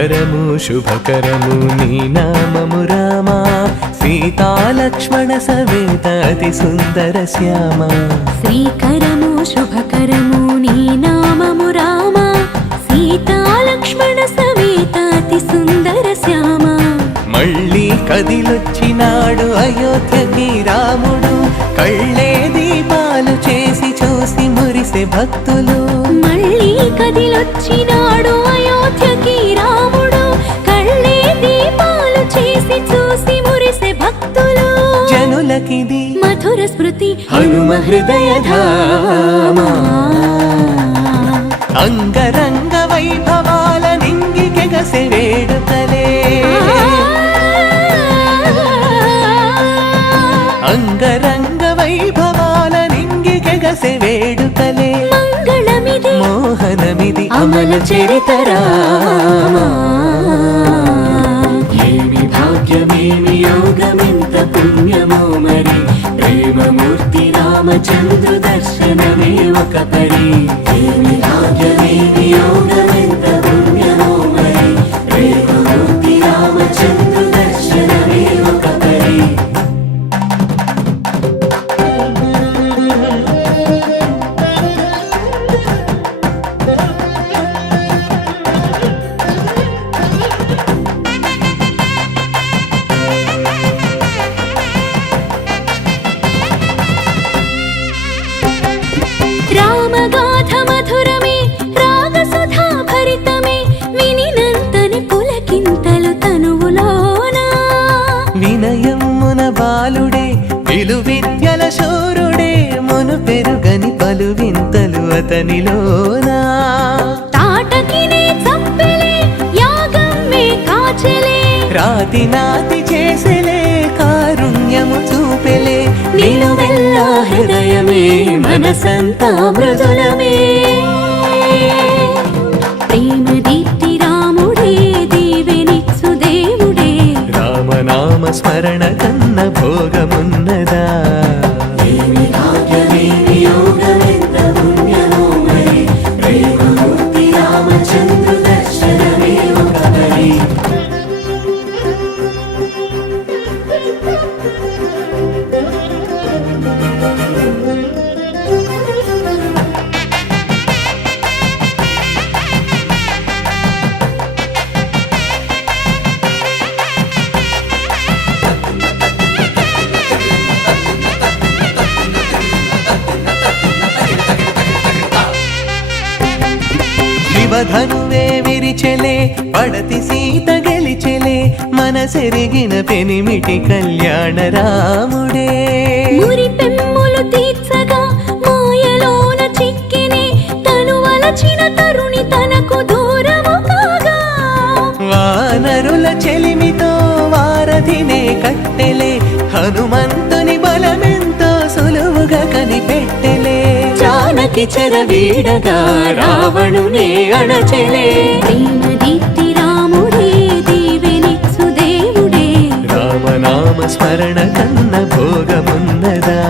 శుభకరము శుభకరము నీ నామము రామ. సీతాలక్ష్మణ సవేత అతి సుందర శ్యామ. శ్రీకరము శుభకరము నీ నామము రామ. సీతాలక్ష్మణ సవేత అతి సుందర శ్యామ. మళ్ళీ కదిలొచ్చినాడు అయోధ్యకి రాముడు. కళ్ళే దీపాలు చేసి చూసి మురిసే భక్తులు. మళ్ళీ కదిలొచ్చిన హనుమ హృదయ అంగరంగ వైభవాల నింగికెగసె వేడుకలే. అంగరంగ వైభవాల నింగికెగసె వేడుకలే. మంగళమిది. మోహనమిది అమల చరితరామా భాగ్యమేమి యోగమింత పుణ్యమో మరి ప్రేమమూర్తి రామచంద్రు దర్శనమే ఒక పరి దేవి రాజ్యమే యోగమెంతవే బాలుడే విలు విద్యల శూరుడే మును పెరుగని పలు వింతలు అతనిలోనా రాతి నాతి చేసెలే కారుణ్యము చూపెలే. నిలువెల్లా హృదయమే మనసంతా మృదులమే. ప్రేమ దీప్తి రాముడే దీవెనిచ్చు దేవుడే. రామనామ స్మరణ భోగమున్న శివధనువే విరిచెలే పడతి సీత గెలిచెలే మనసెరిగిన పెనిమిటి కళ్యాణ రాముడే. పెమ్ములు తీర్చగా మాయలోన చిక్కిని తను వలచిన తరుణి తనకు దూరము కాగా. వానరుల చెలిమితో వారధినే కట్టెలే హనుమంతుని జానకి చెరవీడగా రావణునే అణచెలే. ప్రేమ దీప్తి రాముడే దీవెనిచ్చు దేవుడే రామనామ స్మరణ కన్న భోగమున్నదా?